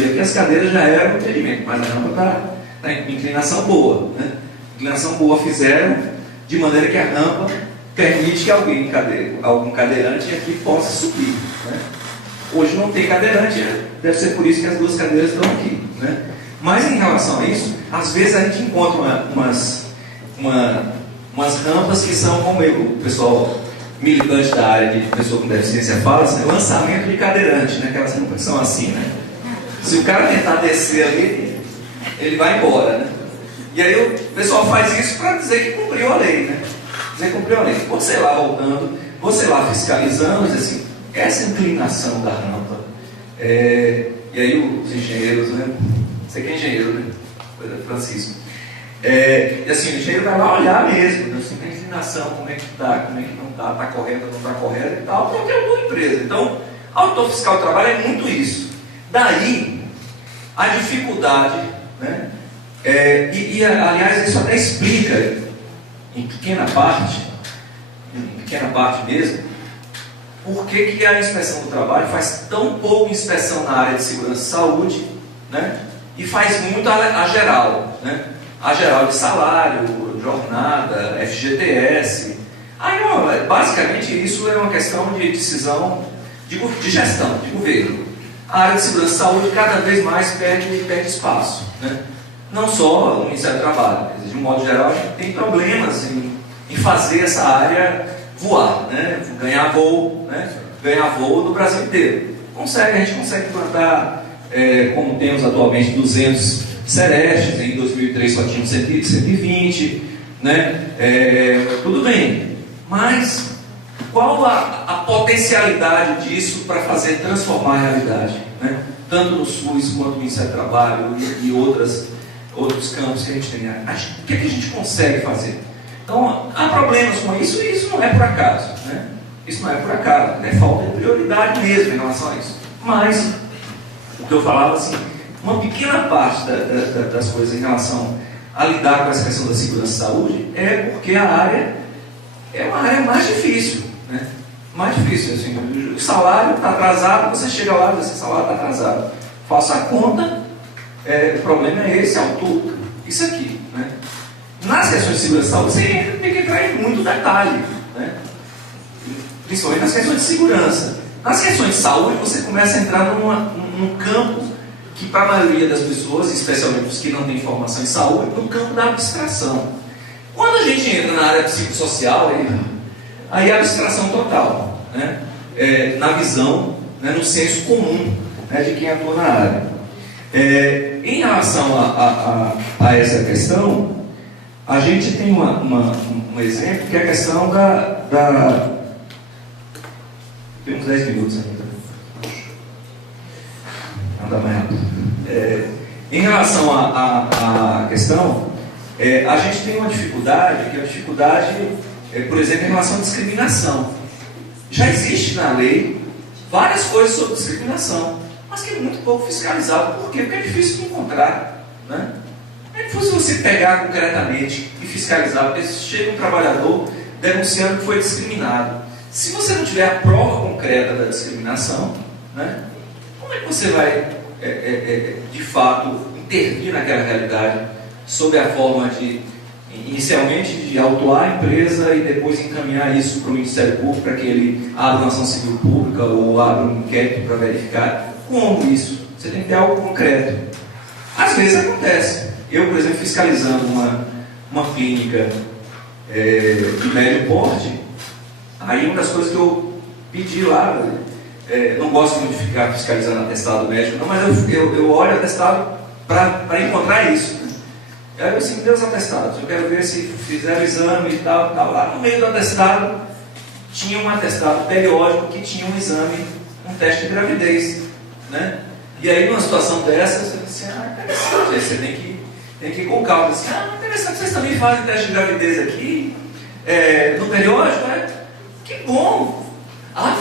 subir aqui, as cadeiras já eram impedimento, mas a rampa está em inclinação boa, né? Inclinação boa fizeram de maneira que a rampa permite que algum cadeirante aqui possa subir, né? Hoje não tem cadeirante, deve ser por isso que as duas cadeiras estão aqui, né? Mas em relação a isso, às vezes a gente encontra umas rampas que são, como o pessoal militante da área de pessoa com deficiência fala, assim, lançamento de cadeirante, né? Aquelas rampas que são assim, né? Se o cara tentar descer ali, ele vai embora, né? E aí o pessoal faz isso para dizer que cumpriu a lei, né? Dizer que cumpriu a lei. Você lá voltando, você lá fiscalizando, diz assim, essa inclinação da rampa, e aí os engenheiros, né? Você que é engenheiro, né? Francisco. E assim, o engenheiro vai lá olhar mesmo, né? Assim, a inclinação, como é que está, como é que não está correta, não está correta e tal, porque é uma empresa. Então, auditor fiscal do trabalho é muito isso. Daí, a dificuldade, né? Aliás, isso até explica, em pequena parte mesmo, por que a inspeção do trabalho faz tão pouco inspeção na área de segurança e saúde, né? E faz muito a geral, né? A geral de salário, jornada, FGTS. Aí, basicamente, isso é uma questão de decisão de gestão, de governo. A área de segurança e saúde cada vez mais perde espaço, né? Não só no Ministério do Trabalho, de um modo geral, a gente tem problemas em fazer essa área voar, né? Ganhar voo, né? Ganhar voo no Brasil inteiro. A gente consegue implantar, como temos atualmente, 200 Cerestes, em 2003 só tinham 120, né? Tudo bem, mas qual a potencialidade disso para transformar a realidade, né? Tanto no SUS quanto no Ministério do Trabalho e outros campos que a gente tem. O que a gente consegue fazer? Então, há problemas com isso e isso não é por acaso, né? Isso não é por acaso, é falta de prioridade mesmo em relação a isso. Mas, o que eu falava assim, uma pequena parte das coisas em relação a lidar com essa questão da segurança e saúde é porque a área é uma área mais difícil, né? Mais difícil, assim, o salário está atrasado, você chega lá e diz assim, o salário está atrasado. Faça a conta, o problema é esse, isso aqui, né? Nas questões de segurança e saúde, você tem que entrar em muito detalhe, né? Principalmente nas questões de segurança. Nas questões de saúde, você começa a entrar num campo que, para a maioria das pessoas, especialmente os que não têm formação em saúde, no campo da abstração. Quando a gente entra na área psicossocial, aí é abstração total, né? Na visão, né, no senso comum, né, de quem atua na área. Em relação a essa questão, a gente tem um exemplo que é a questão temos 10 minutos ainda. Não dá mais rápido. Em relação à questão, a gente tem uma dificuldade, que é a dificuldade, por exemplo, em relação à discriminação. Já existe na lei várias coisas sobre discriminação, mas que é muito pouco fiscalizado. Por quê? Porque é difícil de encontrar, né? É difícil você pegar concretamente e fiscalizar, porque chega um trabalhador denunciando que foi discriminado. Se você não tiver a prova concreta da discriminação, né, como é que você vai, de fato, intervir naquela realidade sob a forma inicialmente, de autuar a empresa e depois encaminhar isso para o Ministério Público para que ele abra uma ação civil pública ou abra um inquérito para verificar? Como isso? Você tem que ter algo concreto. Às vezes acontece. Eu, por exemplo, fiscalizando uma clínica de médio porte, aí uma das coisas que eu pedi lá, não gosto muito de ficar fiscalizando atestado médico, não, mas eu olho atestado para encontrar isso. Aí eu assim, me deu os atestados, eu quero ver se fizeram exame e tal. Lá no meio do atestado, tinha um atestado periódico que tinha um exame, um teste de gravidez, né? E aí, numa situação dessa, você disse assim, interessante, aí você tem que ir com calma, assim, interessante, vocês também fazem teste de gravidez aqui, no periódico, né? Que bom!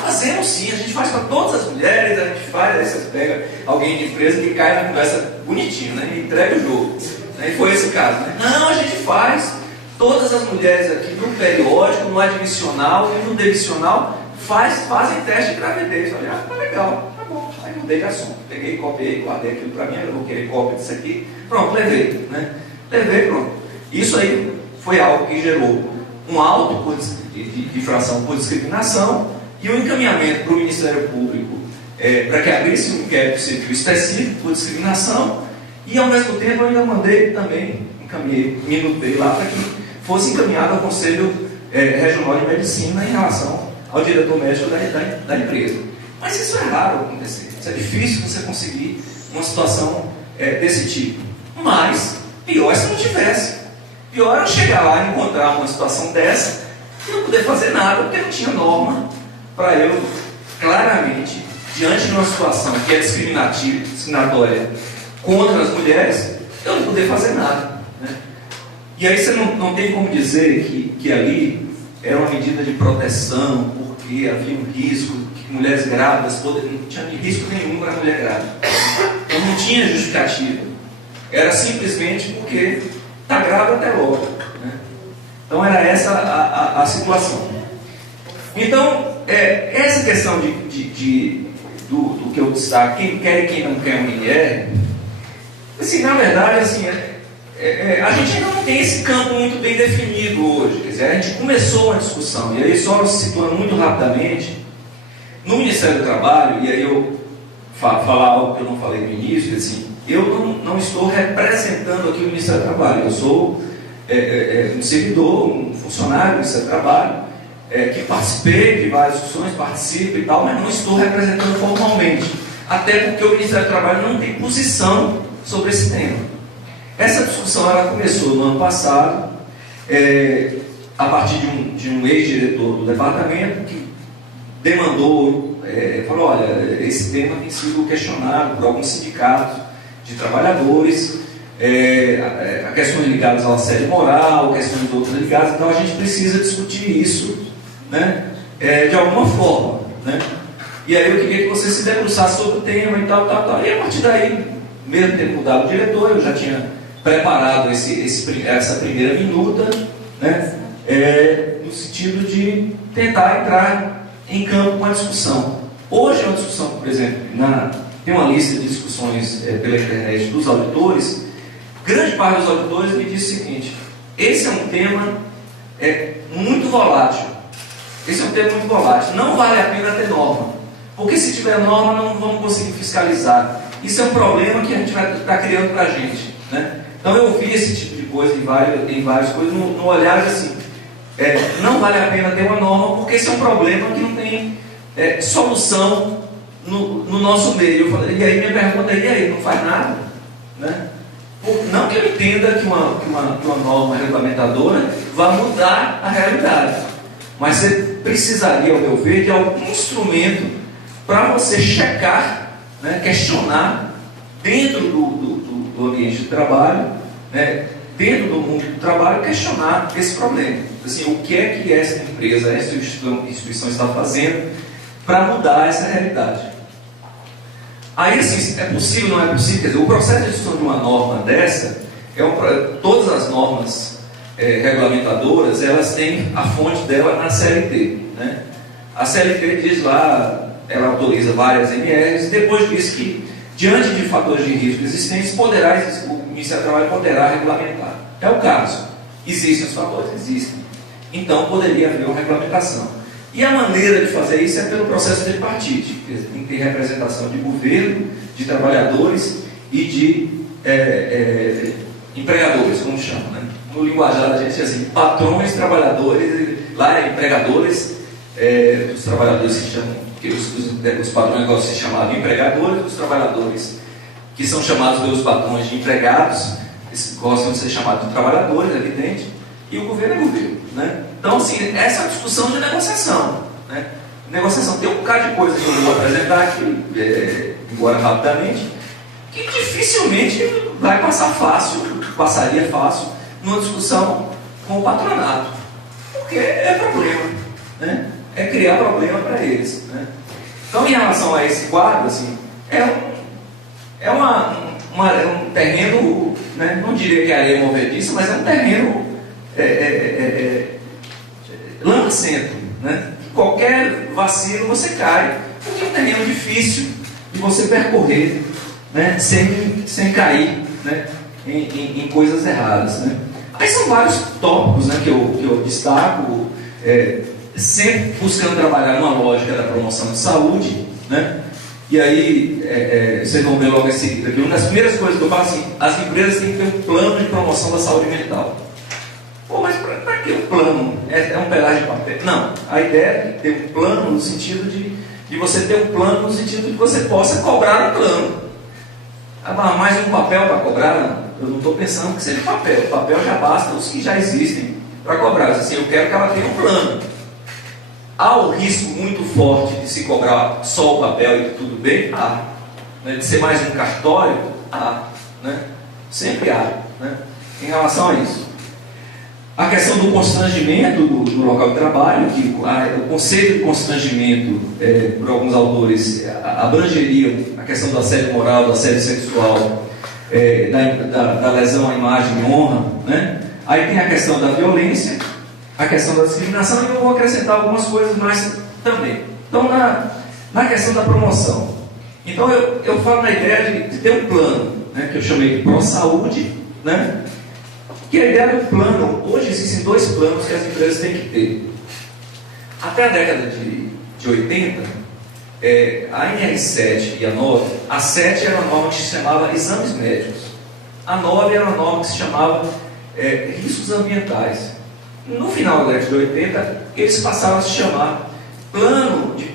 Fazemos sim, a gente faz para todas as mulheres, a gente faz, aí você pega alguém de empresa que cai na conversa bonitinho, né? E entrega o jogo. E foi esse o caso, né? Não, a gente faz, todas as mulheres aqui no periódico, no admissional e no demissional fazem teste de gravidez. Olha, tá legal, tá bom. Aí não mudei de assunto. Peguei, copiei, guardei aquilo para mim, eu vou querer cópia disso aqui. Pronto, levei. Né? Levei, pronto. Isso aí foi algo que gerou um auto de infração por discriminação e um encaminhamento para o Ministério Público para que abrisse um inquérito civil específico por discriminação e, ao mesmo tempo, eu ainda mandei também, minutei lá para que fosse encaminhado ao Conselho Regional de Medicina em relação ao diretor médico da empresa. Mas isso é raro acontecer. Isso é difícil você conseguir uma situação desse tipo. Mas, pior é se não tivesse. Pior é eu chegar lá e encontrar uma situação dessa e não poder fazer nada, porque não tinha norma para eu, claramente, diante de uma situação que é discriminatória contra as mulheres, eu não poder fazer nada. Né? E aí você não tem como dizer que ali era uma medida de proteção, porque havia um risco, que mulheres grávidas não tinha risco nenhum para mulher grávida. Então não tinha justificativa. Era simplesmente porque está grávida até logo. Né? Então era essa a situação. Então, essa questão do que eu destaco, quem quer e quem não quer uma IR, assim, na verdade, assim, a gente ainda não tem esse campo muito bem definido hoje. Quer dizer, a gente começou uma discussão, e aí só situando muito rapidamente, no Ministério do Trabalho, e aí eu falar algo que eu não falei no início, assim, eu não estou representando aqui o Ministério do Trabalho, eu sou um servidor, um funcionário do Ministério do Trabalho, que participei de várias discussões, participo e tal, mas não estou representando formalmente, até porque o Ministério do Trabalho não tem posição sobre esse tema. Essa discussão ela começou no ano passado, a partir de um ex-diretor do departamento que demandou, falou, olha, esse tema tem sido questionado por alguns sindicatos de trabalhadores, a questões ligadas ao assédio moral, questões outras ligadas, então a gente precisa discutir isso, né, de alguma forma. Né? E aí eu queria que você se debruçasse sobre o tema e tal. E a partir daí, mesmo tendo mudado o diretor, eu já tinha preparado essa primeira minuta, né, no sentido de tentar entrar em campo com a discussão. Hoje é uma discussão, por exemplo, tem uma lista de discussões pela internet dos auditores. Grande parte dos auditores me diz o seguinte: esse é um tema muito volátil. Esse é um tema muito volátil. Não vale a pena ter norma, porque se tiver norma não vamos conseguir fiscalizar. Isso é um problema que a gente vai estar criando para a gente. Né? Então eu vi esse tipo de coisa em várias coisas, no olhar assim, não vale a pena ter uma norma, porque esse é um problema que não tem solução no nosso meio. E aí minha pergunta é, e aí, não faz nada? Né? Não que eu entenda que uma norma regulamentadora vá mudar a realidade, mas você precisaria, ao meu ver, de algum instrumento para você checar, né, questionar dentro do ambiente de trabalho, né, dentro do mundo do trabalho, questionar esse problema. Assim, o que essa empresa, essa instituição está fazendo para mudar essa realidade. Aí, assim, é possível, não é possível? Quer dizer, o processo de discussão de uma norma dessa, todas as normas regulamentadoras, elas têm a fonte dela na CLT. Né? A CLT diz lá, ela autoriza várias MRs, e depois diz que, diante de fatores de risco existentes, o Ministério do Trabalho poderá regulamentar. É o caso. Existem os fatores? Existem. Então, poderia haver uma regulamentação. E a maneira de fazer isso é pelo processo tripartite. Tem que ter representação de governo, de trabalhadores e de empregadores, como chama. Né? No linguajar, a gente diz assim, patrões, trabalhadores, lá é empregadores, os trabalhadores se chamam, porque os patrões gostam de ser chamados de empregadores, os trabalhadores que são chamados pelos patrões de empregados, gostam de ser chamados de trabalhadores, é evidente, e o governo é governo. Né? Então, assim, essa é uma discussão de negociação. Né? Negociação tem um bocado de coisa que eu vou apresentar aqui, embora rapidamente, que dificilmente passaria fácil numa discussão com o patronato, porque é problema, né? É criar problema para eles. Né? Então, em relação a esse quadro, assim, é um terreno, né? Não diria que é areia movediça, mas é um terreno lamacento, né? Qualquer vacilo você cai, porque é um terreno difícil, de você percorrer, né, sem cair, né, em coisas erradas, né. Aí são vários tópicos, né, que eu destaco, sempre buscando trabalhar numa lógica da promoção de saúde, né. E aí, vocês vão ver logo em seguida que uma das primeiras coisas que eu falo assim, as empresas têm que ter um plano de promoção da saúde mental. Pô, mas para que um plano? É um pedaço de papel? Não, a ideia é ter um plano no sentido de você ter um plano no sentido de que você possa cobrar um plano. Ah, mais um papel para cobrar? Não. Eu não estou pensando que seja papel. O papel já basta os que já existem para cobrar. Assim, eu quero que ela tenha um plano. Há o risco muito forte de se cobrar só o papel e tudo bem? Há. Né? De ser mais um cartório? Há. Né? Sempre há. Né? Em relação a isso. A questão do constrangimento do local de trabalho, que o conceito de constrangimento, por alguns autores, abrangeria a questão do assédio moral, do assédio sexual, da lesão à imagem e honra, né? Aí tem a questão da violência, a questão da discriminação, e eu vou acrescentar algumas coisas mais também. Então, na questão da promoção, então eu falo na ideia de ter um plano, né, que eu chamei de pró-saúde, né? Que a ideia do plano, hoje existem dois planos que as empresas têm que ter. Até a década de 80, a NR7 e a 9, a 7 era uma norma que se chamava exames médicos, a 9 era uma norma que se chamava riscos ambientais. No final da década de 80, eles passaram a se chamar plano de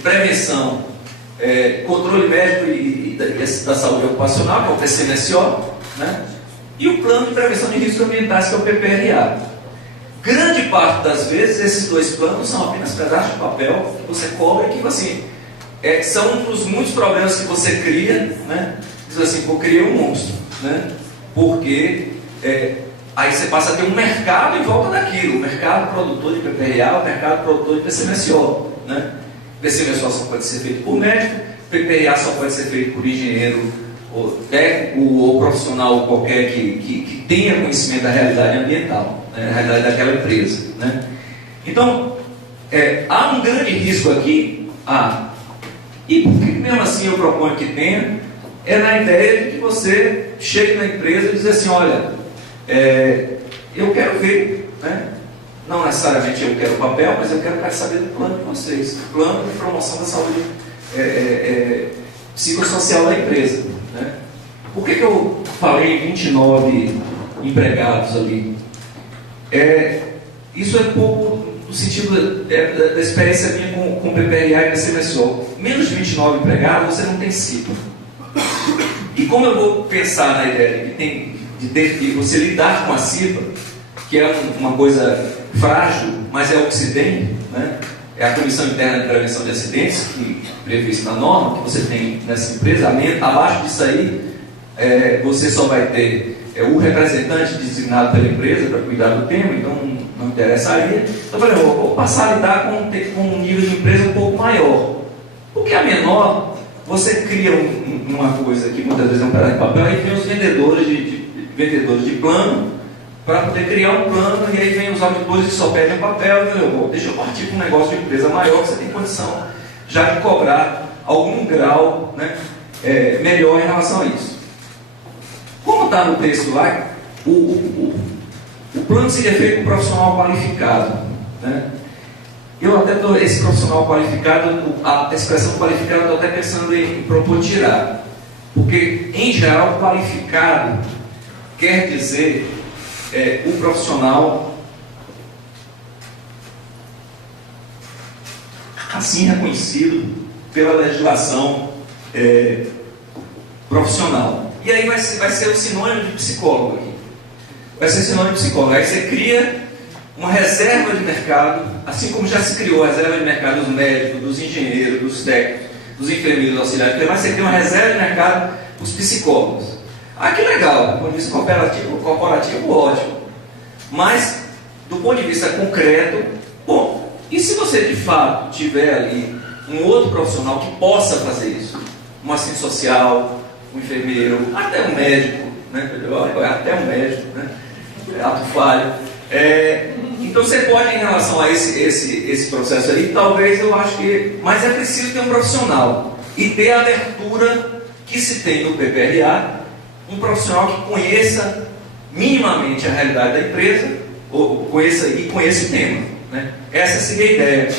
prevenção, controle médico e da saúde ocupacional, que é o PCMSO, né? E o plano de prevenção de riscos ambientais, que é o PPRA. Grande parte das vezes, esses dois planos são apenas pedaços de papel que você cobra e que, assim, são um dos muitos problemas que você cria, né? Diz assim, pô, criei um monstro, né? Porque aí você passa a ter um mercado em volta daquilo, o mercado produtor de PPRA, o mercado produtor de PCMSO, né? PCMSO só pode ser feito por médico, PPRA só pode ser feito por engenheiro, ou técnico ou profissional qualquer que tenha conhecimento da realidade ambiental, né, da realidade daquela empresa, né? Então, há um grande risco aqui, e por que mesmo assim eu proponho que tenha, na ideia de que você chegue na empresa e diz assim, olha, eu quero ver, né? Não necessariamente eu quero papel, mas eu quero saber do plano de vocês, do plano de promoção da saúde psicossocial da empresa, né? Por que eu falei 29 empregados ali? Isso é um pouco no sentido da experiência minha com o PPRA e PCMSO. Menos de 29 empregados, você não tem CIPA. E como eu vou pensar na ideia de você lidar com a CIPA, que é uma coisa frágil, mas é o que se tem, né? É a Comissão Interna de Prevenção de Acidentes, que é prevista na norma que você tem nessa empresa. Abaixo disso aí, você só vai ter o representante designado pela empresa para cuidar do tema, então não interessaria. Então eu falei, eu vou passar a lidar com um nível de empresa um pouco maior. Porque a menor, você cria uma coisa que muitas vezes é um pedaço de papel, aí vem os vendedores de plano, para poder criar um plano, e aí vem os auditores que só pedem papel, e deixa eu partir para um negócio de empresa maior, que você tem condição já de cobrar algum grau, né, melhor em relação a isso. Como está no texto lá, o plano seria feito com um profissional qualificado, né? Eu até estou, esse profissional qualificado, a expressão qualificado, estou até pensando em propor tirar, porque em geral qualificado quer dizer o profissional assim reconhecido pela legislação profissional. E aí vai ser o sinônimo de psicólogo aqui. Vai ser sinônimo de psicólogo. Aí você cria uma reserva de mercado, assim como já se criou a reserva de mercado dos médicos, dos engenheiros, dos técnicos, dos enfermeiros, dos auxiliares, mas você cria uma reserva de mercado para os psicólogos. Que legal, do ponto de vista corporativo, ótimo. Mas, do ponto de vista concreto, bom, e se você de fato tiver ali um outro profissional que possa fazer isso? Um assistente social, um enfermeiro, até um médico, né? Até um médico, né? Ato falho. Então você pode, em relação a esse processo aí, talvez eu acho que... Mas é preciso ter um profissional e ter a abertura que se tem no PPRA, um profissional que conheça minimamente a realidade da empresa, ou conheça o tema, né? Essa seria a ideia.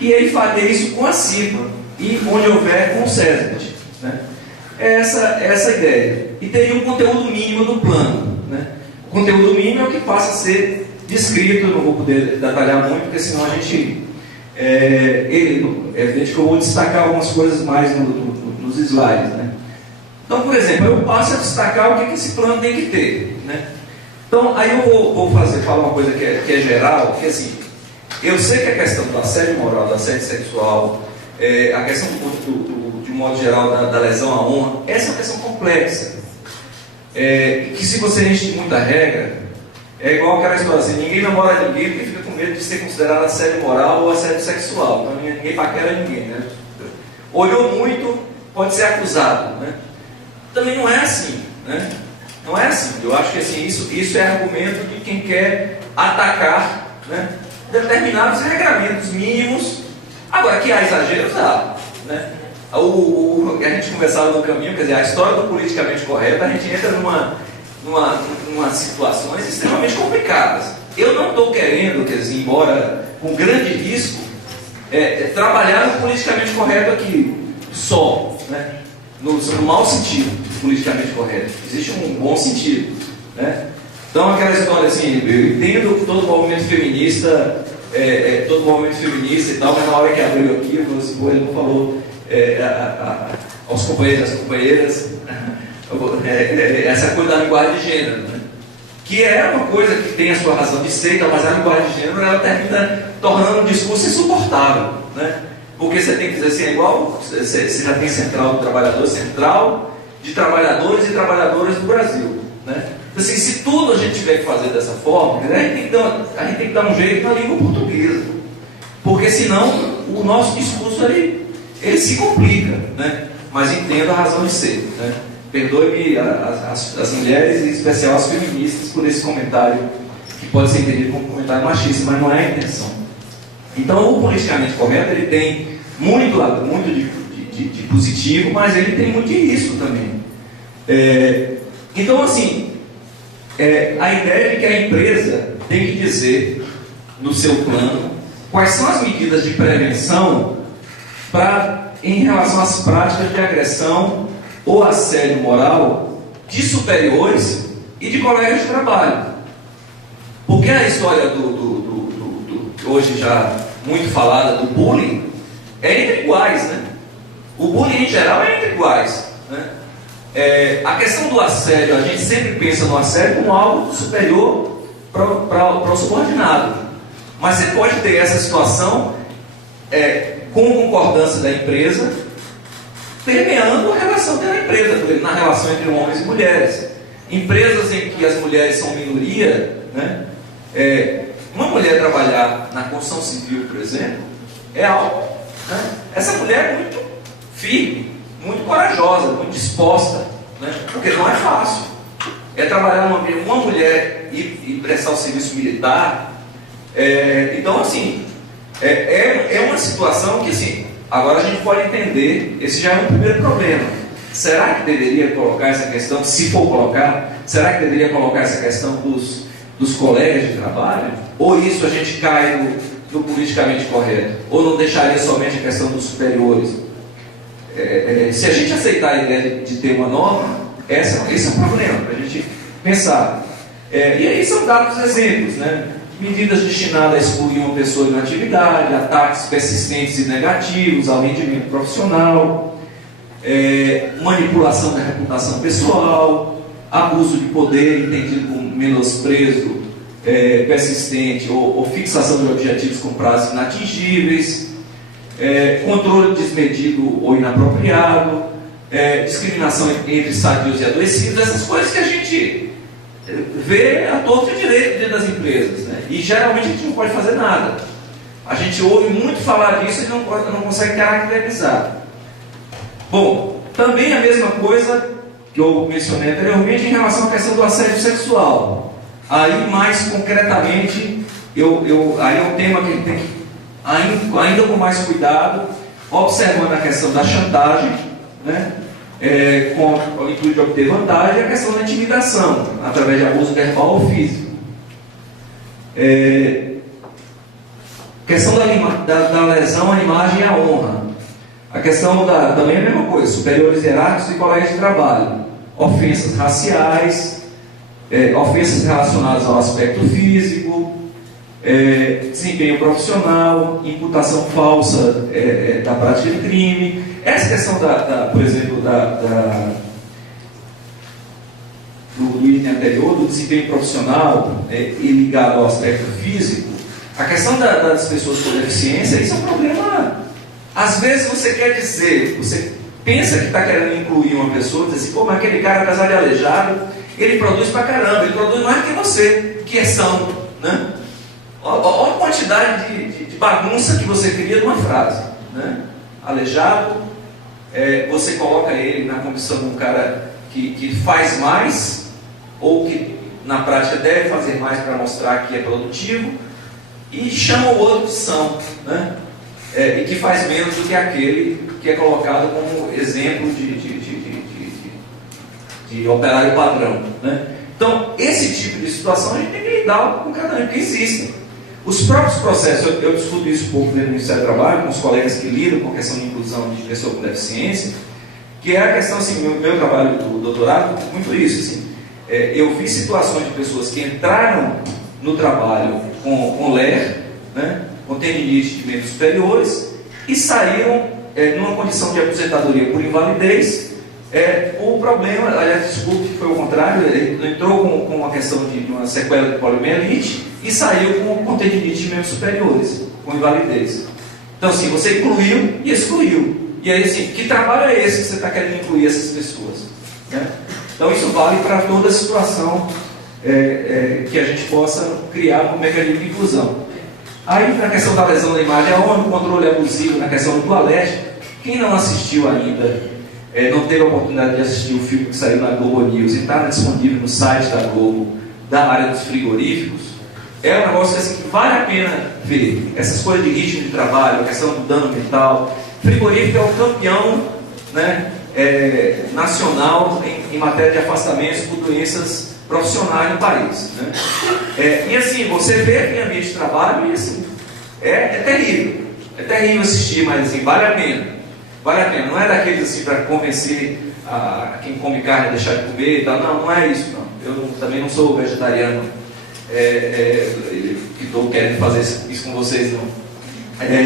E ele faria isso com a CIPA, e onde houver com o SESBIT, né? Essa é a ideia. E teria um conteúdo mínimo do plano, né? O conteúdo mínimo é o que passa a ser descrito, não vou poder detalhar muito, porque senão a gente... é evidente que eu vou destacar algumas coisas mais nos slides, né? Então, por exemplo, eu passo a destacar o que esse plano tem que ter, né? Então, aí eu vou falar uma coisa que é geral, que assim, eu sei que a questão do assédio moral, do assédio sexual, a questão de modo geral da lesão à honra, essa é uma questão complexa. Que se você enche de muita regra, é igual aquela história assim, ninguém namora ninguém porque fica com medo de ser considerado assédio moral ou assédio sexual. Então ninguém paquera ninguém, né? Olhou muito, pode ser acusado, né? Também não é assim, né? Não é assim. Eu acho que assim, isso é argumento de quem quer atacar, né, determinados regramentos mínimos. Agora, que há exageros, há, né? A gente conversava no caminho, quer dizer, a história do politicamente correto, a gente entra numa situações extremamente complicadas. Eu não estou querendo, quer dizer, embora com grande risco, trabalhar no politicamente correto aqui, só, né? No mau sentido, politicamente correto. Existe um bom sentido, né? Então aquela história assim, eu entendo todo movimento feminista, todo movimento feminista e tal, mas na hora que abriu aqui, eu falei assim, ele não falou aos companheiros e às companheiras essa coisa da linguagem de gênero, né? Que é uma coisa que tem a sua razão de ser, mas a linguagem de gênero ela termina tornando um discurso insuportável, né? Porque você tem que dizer assim, é igual, você já tem central do trabalhador, central de trabalhadores e trabalhadoras do Brasil, né? Assim, se tudo a gente tiver que fazer dessa forma, a gente tem que dar um jeito na língua portuguesa, porque senão o nosso discurso ele se complica, né? Mas entendo a razão de ser, né? Perdoe-me as mulheres, e em especial as feministas, por esse comentário que pode ser entendido como um comentário machista, mas não é a intenção. Então, o politicamente correto ele tem muito de positivo, mas ele tem muito de risco também. Então, assim, a ideia é que a empresa tem que dizer no seu plano quais são as medidas de prevenção em relação às práticas de agressão ou assédio moral de superiores e de colegas de trabalho. Porque a história hoje já muito falada do bullying é entre iguais, né? O bullying em geral é entre iguais, né? A questão do assédio, a gente sempre pensa no assédio como algo superior para o subordinado, mas você pode ter essa situação com concordância da empresa, permeando a relação da empresa, na relação entre homens e mulheres. Empresas em que as mulheres são minoria, né? Uma mulher trabalhar na construção civil, por exemplo, é algo, né? Essa mulher é muito firme, muito corajosa, muito disposta, né? Porque não é fácil. Trabalhar uma mulher e prestar o serviço militar. Então, assim, é uma situação que, assim, agora a gente pode entender, esse já é um primeiro problema. Será que deveria colocar essa questão, se for colocar, será que deveria colocar essa questão dos colegas de trabalho? Ou isso a gente cai no politicamente correto? Ou não deixaria somente a questão dos superiores? Se a gente aceitar a ideia de ter uma norma, esse é um problema para a gente pensar. E aí são dados exemplos, né? Medidas destinadas a excluir uma pessoa de uma atividade, ataques persistentes e negativos ao rendimento profissional, manipulação da reputação pessoal, abuso de poder entendido como menosprezo persistente ou fixação de objetivos com prazos inatingíveis, controle desmedido ou inapropriado, discriminação entre sadios e adoecidos, essas coisas que a gente vê a torto e direito dentro das empresas, né? E geralmente a gente não pode fazer nada. A gente ouve muito falar disso e não consegue caracterizar. Bom, também a mesma coisa que eu mencionei anteriormente em relação à questão do assédio sexual. Aí, mais concretamente, aí é um tema que tem que, ainda com mais cuidado, observando a questão da chantagem, né? Com o intuito de obter vantagem, e a questão da intimidação, através de abuso verbal ou físico. Questão da lesão à imagem e à honra. A questão também é a mesma coisa, superiores hierárquicos e colegas de trabalho. Ofensas raciais, ofensas relacionadas ao aspecto físico, desempenho profissional, imputação falsa da prática de crime. Essa questão, por exemplo, do item anterior, do desempenho profissional e ligado ao aspecto físico, a questão das pessoas com deficiência, isso é um problema. Às vezes você quer dizer, você pensa que está querendo incluir uma pessoa, diz assim, pô, mas aquele cara, apesar de aleijado, ele produz pra caramba, ele produz mais que você, que é são, né? Olha a quantidade de bagunça que você cria numa frase, né? Aleijado, você coloca ele na condição de um cara que faz mais, ou que na prática deve fazer mais para mostrar que é produtivo, e chama o outro de são, né? E que faz menos do que aquele que é colocado como exemplo de operário padrão, né? Então, esse tipo de situação a gente tem que lidar com cada um, porque existem. Os próprios processos, eu discuto isso um pouco dentro do Ministério do Trabalho, com os colegas que lidam com a questão de inclusão de pessoa com deficiência, que é a questão, assim, meu trabalho do doutorado, muito isso, assim, eu vi situações de pessoas que entraram no trabalho com LER, né, com tendinite de membros superiores, e saíram numa condição de aposentadoria por invalidez. O problema, aliás, desculpe, foi o contrário, ele entrou com uma questão de uma sequela de poliomielite e saiu com tendinite de membros superiores, com invalidez. Então, assim, você incluiu e excluiu. E aí, assim, que trabalho é esse que você está querendo incluir essas pessoas, né? Então, isso vale para toda situação que a gente possa criar um mecanismo de inclusão. Aí, na questão da lesão da imagem, o controle abusivo, na questão do toalete, quem não assistiu ainda, não teve a oportunidade de assistir o filme que saiu na Globo News e está disponível no site da Globo, da área dos frigoríficos, é um negócio assim, que vale a pena ver. Essas coisas de ritmo de trabalho, a questão do dano mental. Frigorífico é o campeão, né, nacional em matéria de afastamentos por doenças profissionais no país, né? E assim, você vê aquele ambiente de trabalho e assim, é terrível assistir, mas assim, vale a pena. Vale a pena, não é daqueles assim para convencer a quem come carne a deixar de comer e tal. Não é isso, não. Eu também não sou vegetariano que estou querendo fazer isso com vocês, não.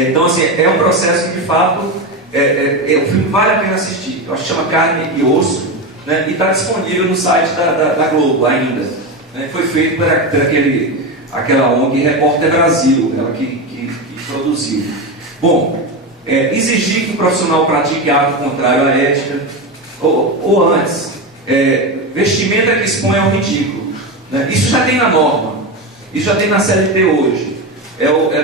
Então, assim, é um processo que de fato o filme vale a pena assistir. Eu acho que chama Carne e Osso, né? E está disponível no site da Globo ainda, né? Foi feito por aquela ONG Repórter Brasil, ela que produziu. Bom, exigir que o profissional pratique ato contrário à ética, ou antes, vestimenta que expõe ao ridículo, né? Isso já tem na norma, isso já tem na CLT hoje.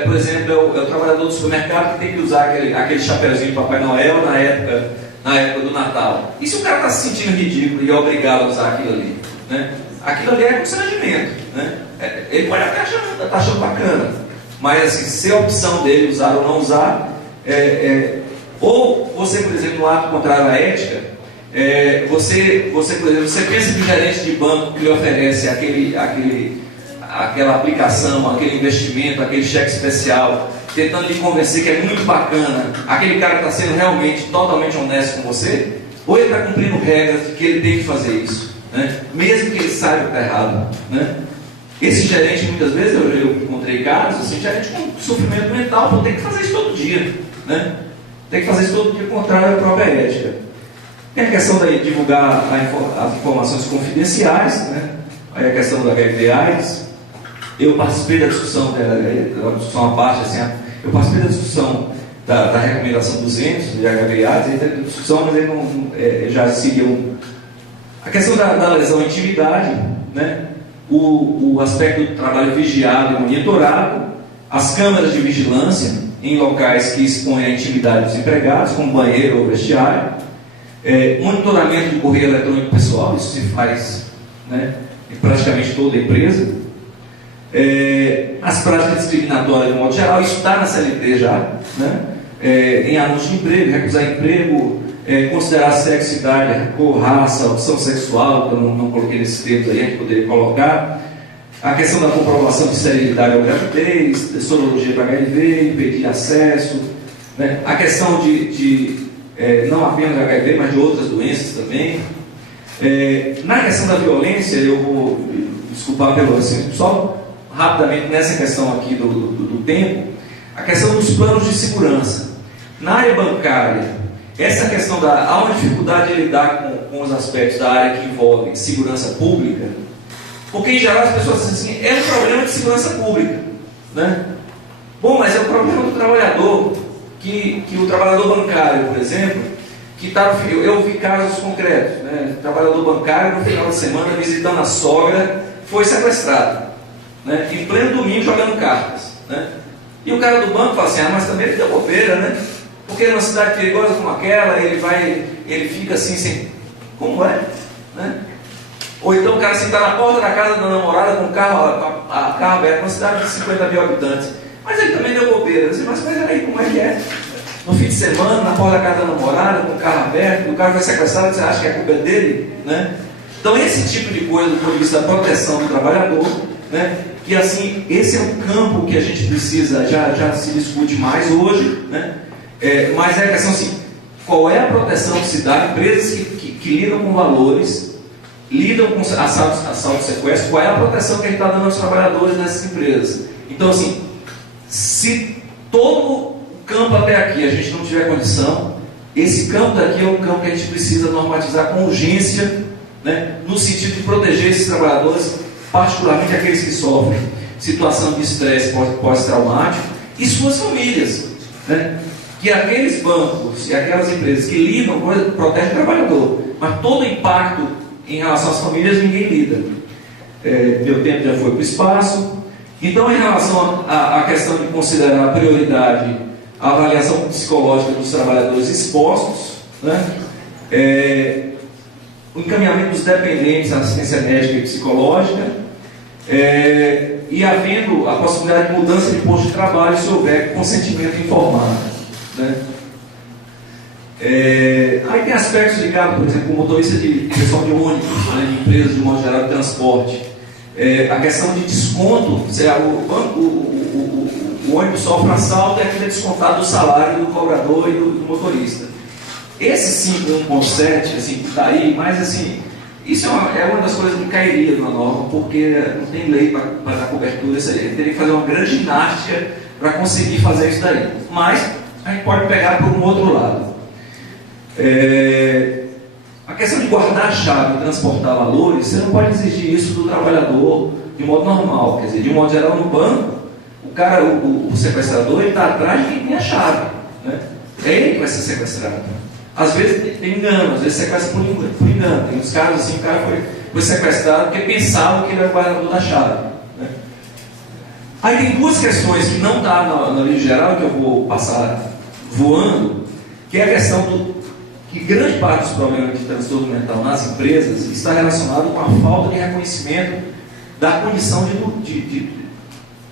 Por exemplo, é o trabalhador do supermercado que tem que usar aquele chapeuzinho de Papai Noel na época do Natal. E se o cara está se sentindo ridículo e é obrigado a usar aquilo ali, né? Aquilo ali é constrangimento, né? Ele pode até estar achando bacana, mas assim, se é a opção dele usar ou não usar, ou você, por exemplo, no ato contrário à ética, você, por exemplo, você pensa que o gerente de banco que lhe oferece aquela aplicação, aquele investimento, aquele cheque especial, tentando lhe convencer que é muito bacana, aquele cara está sendo realmente totalmente honesto com você, ou ele está cumprindo regras de que ele tem que fazer isso, né? Mesmo que ele saiba que está errado, né? Esse gerente, muitas vezes, eu encontrei casos, assim, gerente com sofrimento mental, vou ter que fazer isso todo dia, né? Tem que fazer isso todo dia, contrário à própria ética. Tem a questão de divulgar as informações confidenciais, né? Aí a questão da HIV/AIDS. Eu participei da discussão, uma discussão à parte, assim, eu participei da discussão da recomendação 200 de HIV/AIDS, da discussão, mas ele já seguiu a questão da lesão à intimidade, né? O aspecto do trabalho vigiado e monitorado, as câmeras de vigilância em locais que expõem a intimidade dos empregados, como banheiro ou vestiário, monitoramento de correio eletrônico pessoal, isso se faz, né, em praticamente toda a empresa. As práticas discriminatórias, de modo geral, isso está na CLT já, né? Em anúncio de emprego, recusar emprego, considerar sexo, idade, cor, raça, opção sexual, que eu não coloquei nesses termos aí, a gente poderia colocar. A questão da comprovação de esterilidade ou gravidez, de sorologia para HIV, impedir acesso, né? A questão não apenas de HIV, mas de outras doenças também. Na questão da violência, eu vou desculpar pelo assim, só rapidamente nessa questão aqui do tempo, a questão dos planos de segurança. Na área bancária, essa questão há uma dificuldade de lidar com os aspectos da área que envolve segurança pública, porque em geral as pessoas dizem assim, é um problema de segurança pública, né? Bom, mas é um problema do trabalhador, que o trabalhador bancário, por exemplo, eu vi casos concretos, né? O trabalhador bancário no final de semana visitando a sogra foi sequestrado, né? Em pleno domingo jogando cartas, né? E o cara do banco fala assim, mas também ele deu bobeira, né? Porque numa cidade perigosa como aquela, ele fica assim, sem... Como é? Né? Ou então o cara assim, está na porta da casa da namorada com o carro aberto, uma cidade de 50 mil habitantes. Mas ele também deu bobeira. Mas peraí, como é que é? No fim de semana, na porta da casa da namorada, com o carro aberto, o cara foi sequestrado, você acha que a culpa é dele? Né? Então esse tipo de coisa, do ponto de vista da proteção do trabalhador, né? Que assim, esse é um campo que a gente precisa, já se discute mais hoje, né? Mas é a questão assim, qual é a proteção que se dá a empresas que lidam com valores, lidam com assalto e sequestro, qual é a proteção que a gente está dando aos trabalhadores nessas empresas? Então assim, se todo o campo até aqui a gente não tiver condição, esse campo daqui é um campo que a gente precisa normatizar com urgência, né? No sentido de proteger esses trabalhadores, particularmente aqueles que sofrem situação de estresse pós-traumático e suas famílias, né? Que aqueles bancos e aquelas empresas que lidam protegem o trabalhador, mas todo o impacto em relação às famílias ninguém lida. Meu tempo já foi para o espaço. Então, em relação à questão de considerar a prioridade a avaliação psicológica dos trabalhadores expostos, né? O encaminhamento dos dependentes à assistência médica e psicológica, e havendo a possibilidade de mudança de posto de trabalho se houver consentimento informado, né? Aí tem aspectos ligados, por exemplo, o motorista de pessoal de ônibus, né, de empresas de modo geral de transporte, a questão de desconto, o ônibus sofre um assalto e aquilo é descontado do salário do cobrador e do motorista. Esse 5.1.7, assim, que está aí, mas assim, isso é uma das coisas que cairia na norma, porque não tem lei para dar cobertura, isso aí. Ele teria que fazer uma grande ginástica para conseguir fazer isso daí. Mas a gente pode pegar por um outro lado. A questão de guardar a chave e transportar valores, você não pode exigir isso do trabalhador de modo normal. Quer dizer, de modo geral, no banco, o cara, o sequestrador, ele está atrás de quem tem a chave, né? É ele que vai ser sequestrado. Às vezes tem engano, às vezes sequestra por engano. Tem uns casos assim, o cara foi sequestrado porque pensava que ele era o guardador da chave, né? Aí tem duas questões que não está na lei geral, que eu vou passar voando, que é a questão que grande parte dos problemas de transtorno mental nas empresas está relacionado com a falta de reconhecimento da condição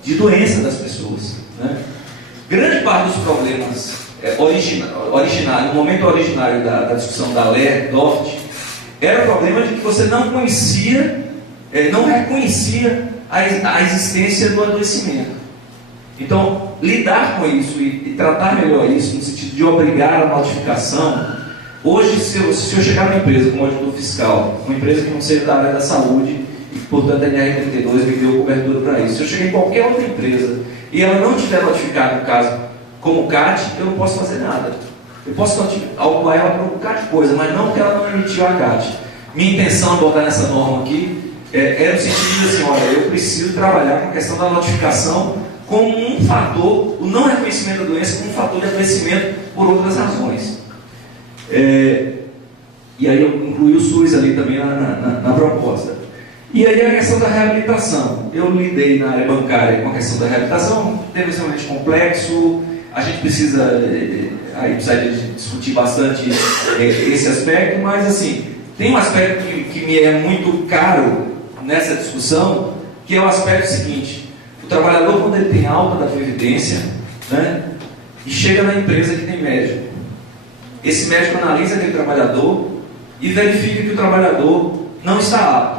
de doença das pessoas, né? Grande parte dos problemas no momento originário da discussão da LER, DOFT, era o problema de que você não conhecia, não reconhecia a existência do adoecimento. Então, lidar com isso e tratar melhor isso, no sentido de obrigar a notificação. Hoje, se eu chegar numa empresa como auditor fiscal, uma empresa que não seja da área da saúde e, portanto, a NR32 me deu cobertura para isso, se eu chegar em qualquer outra empresa e ela não tiver notificado o caso como CAT, eu não posso fazer nada. Eu posso autuar ela por um bocado de coisa, mas não que ela não emitiu a CAT. Minha intenção de botar nessa norma aqui é no sentido de assim, olha, eu preciso trabalhar com a questão da notificação como um fator, o não reconhecimento da doença como um fator de adoecimento por outras razões. E aí eu incluí o SUS ali também na proposta. E aí a questão da reabilitação. Eu lidei na área bancária com a questão da reabilitação, tema extremamente complexo, a gente precisa discutir bastante esse aspecto, mas assim, tem um aspecto que me é muito caro nessa discussão, que é o aspecto seguinte: trabalhador, quando ele tem alta da previdência, né, e chega na empresa que tem médico, esse médico analisa aquele trabalhador e verifica que o trabalhador não está apto.